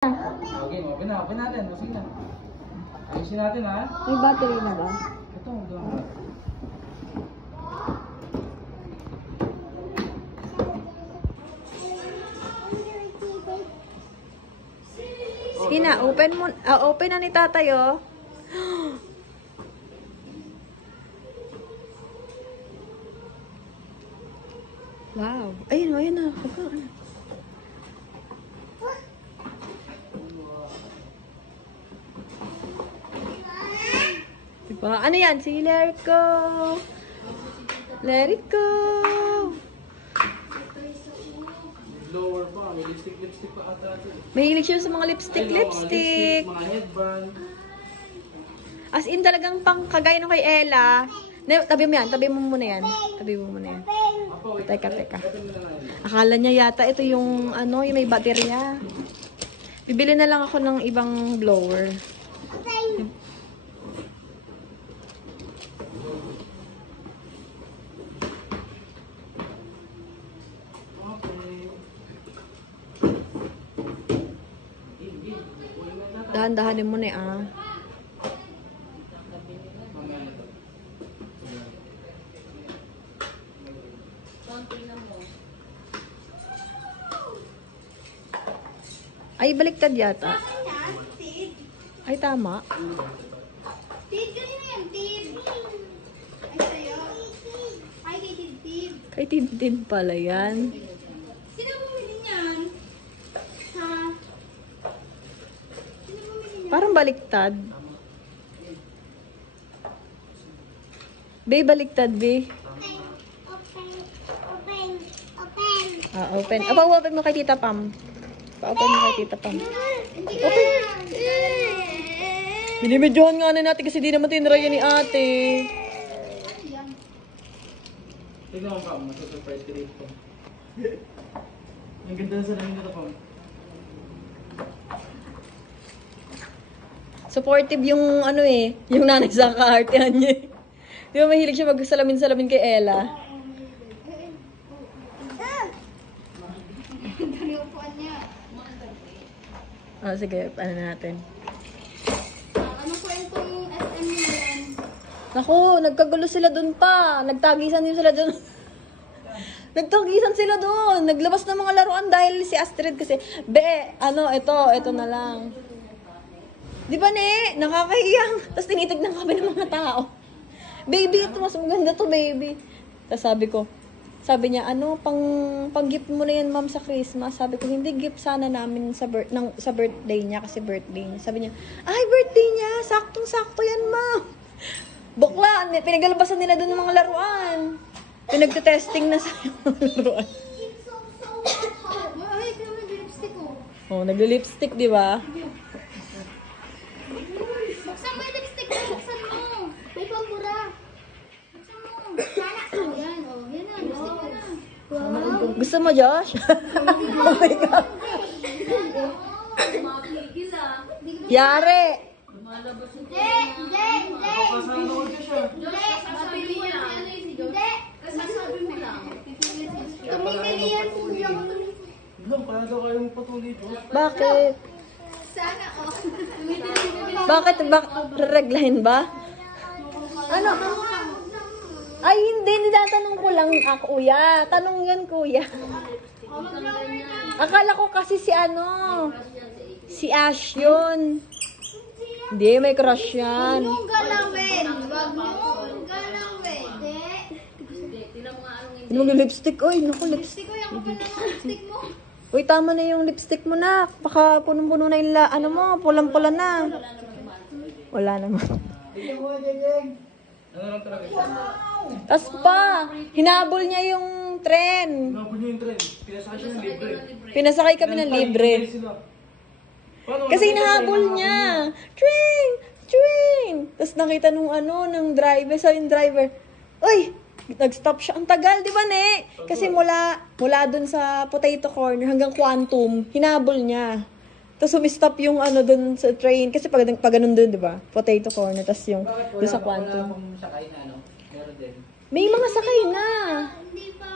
Okay, open natin. Sige na. Ayusin natin ha. May battery na ba? Ito, magdamag. Sige na, open mo. Open na ni tatay, oh. Wow. Ayun, ayun na. Diba? Ano yan? Sige, let it go. Let it go. Blower pa. May lipstick pa ata. Mahilig siya sa mga lipstick. Mga headband. As in talagang pang kagaya nung kay Ella. Tabi mo yan. Tabi mo muna yan. Tabi mo muna yan. Teka. Akala niya yata ito yung ano, yung may baterya. Bibili na lang ako ng ibang blower. Dahan-dahanin mo na ah. Ay, baliktad yata. Ay, tama. Tid, kanina yan, Tid. Ay, sa'yo. Ay, kay Tid. Kay Tintin pala yan. Sino bumili niyan? Ha? Sino bumili niyan? Parang baliktad. Be, baliktad, be. Open. Open mo kay Tita Pam. Pa-open mo kay Tita Pam. Open. Binibidyohan nga na natin kasi di naman tinry yan ni ate. Tignan mo pa. Masusurprise ka dito. Ang ganda sa lamin nito pa. Supportive yung ano eh, yung nanay sa kaartehan niya. Di ba mahilig siya magsalamin-salamin kay Ella? Dami upuan niya. Sige, ano natin. Ano kwentong SM niya yan? Naku, nagkagulo sila dun pa. Nagtagisan din sila dun. Nagtagisan sila dun. Naglabas ng mga laruan dahil si Astrid kasi, ito na lang. Di ba, ne? Nakakahiyang. Tapos tinitignan kami ng mga tao. Baby, ito mas maganda to, baby. Tapos sabi niya, pang-gift mo na yan, ma'am, sa Christmas. Sabi ko, hindi gift sana namin sa birthday niya, kasi birthday niya. Sabi niya, ay, birthday niya, saktong-sakto yan, ma'am. Bukla, pinagalabasan nila doon ng mga laruan. Pinagte-testing na sa mga laruan. Ay, kaya may lipstick ko. Oh, nagli-lipstick, di ba? Buksan mo yung lipstick mo. Buksan mo. May pambura. Buksan mo. Sana. Yan, oh. Yan na. Lipstick mo na. Wow. Gusto mo, Josh? Oh my God. Yari! Hindi. Papasanood ka siya. Sasabi mo lang. Hindi. Sasabi mo lang. Tumigil yan. Hindi ako tumigil. Blang, kaya daw kayong patuloy ko. Bakit? Sana, oh. Bakit? Reglahin ba? Ano? Ay, hindi. Nitatanong ko lang, kuya. Tanong yan, kuya. Akala ko kasi si Ash yun. Hindi, may crush yan. Huwag galawin. Huwag niyong galawin. Hindi mo yung lipstick. Uy, naku, lipstick. Lipstick ko yung kapal ng lipstick mo. Uy, tama na yung lipstick mo na. Baka punong-puno na yung pulang-pula na. Wala naman. Ano lang talaga siya? Tapos pa, hinabol niya yung tren. Nabot niyo yung trend. Pinasakay siya ng libre. Pinasakay kami ng libre. Kasi hinahabol niya. Train! Tapos nakita ng driver, sa yung driver, uy, nag-stop siya. Ang tagal, di ba, ne? Kasi mula dun sa potato corner hanggang Quantum, hinabol niya. Tapos umistop yung dun sa train. Kasi pag ganun dun, di ba? Potato corner, tapos yung dun sa Quantum. Wala akong sakay na, meron din. May mga sakay na. Hindi pa,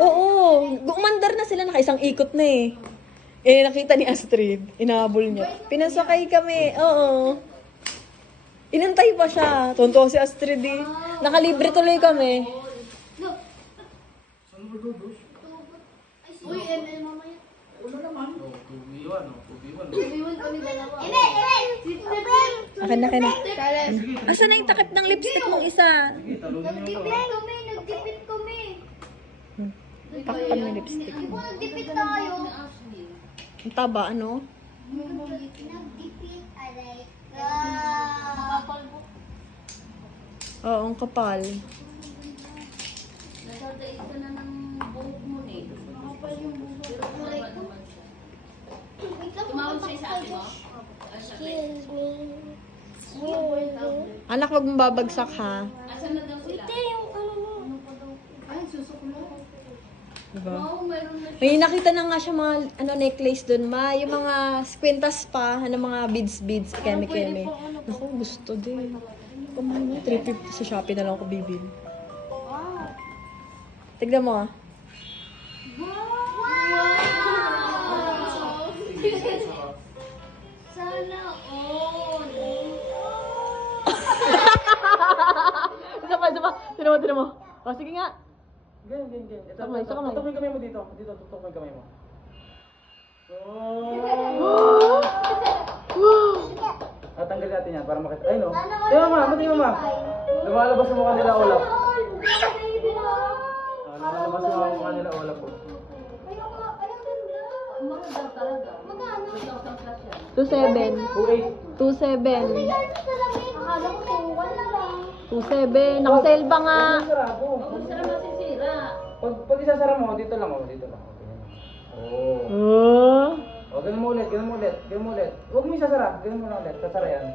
Oo, umandar na sila, naka isang ikot na eh. Eh, nakita ni Astrid. Inahabol niya. Pinasakay kami. Oo. Inantay pa siya. Tonto si Astrid eh. Nakalibre tuloy kami. Look. Uy, ML mamaya. Wala naman. Oh, 2v1, oh. 2v1. Iwan kami dalawa. ML! Akin na. Asa na yung takip ng lipstick mong isa? Sige, talunin niyo ito. Nagdipit kami. Takip kami ng lipstick. Di ba nagdipit tayo? Ang taba, ano? Nagdipit, aray. Oo, ang kapal. Tumawag siya sa akin mo? Excuse me. Anak, wag mong babagsak ha. Asan na daw sila? Ito yung ano mo. Ay, susok mo. Diba? Oo, meron na siya. May nakita na nga siya mga necklace dun, ma. Yung mga kwintas pa, mga beads, keme-keme. Naku, gusto din. Kamahal mo, 350 sa Shopee na lang ako bibili. Wow. Tignan mo ah. Sana all. Isa pa. Tinan mo. O, sige nga. Ganyan. Ito, Kamay, sa kamay. tutok mo yung kamay mo dito. Dito, tutok mo yung kamay mo. Oh. Tanggalin natin yan para makita. Ay, no. Tingnan mo, ma. Tingnan mo, ma. Lumalabas yung mukha nila ulap. Lumalabas yung mukha nila ulap po. Magkano? 2.7. 2.8. 2.7. Akala ko 1 lang. 2.7. Nakasale pa nga. Sarado. Pag isasara mo, dito lang. Oh. Oh. O, ganun mo ulit. Huwag mo isasara. Ganun mo lang ulit. Sasara yan.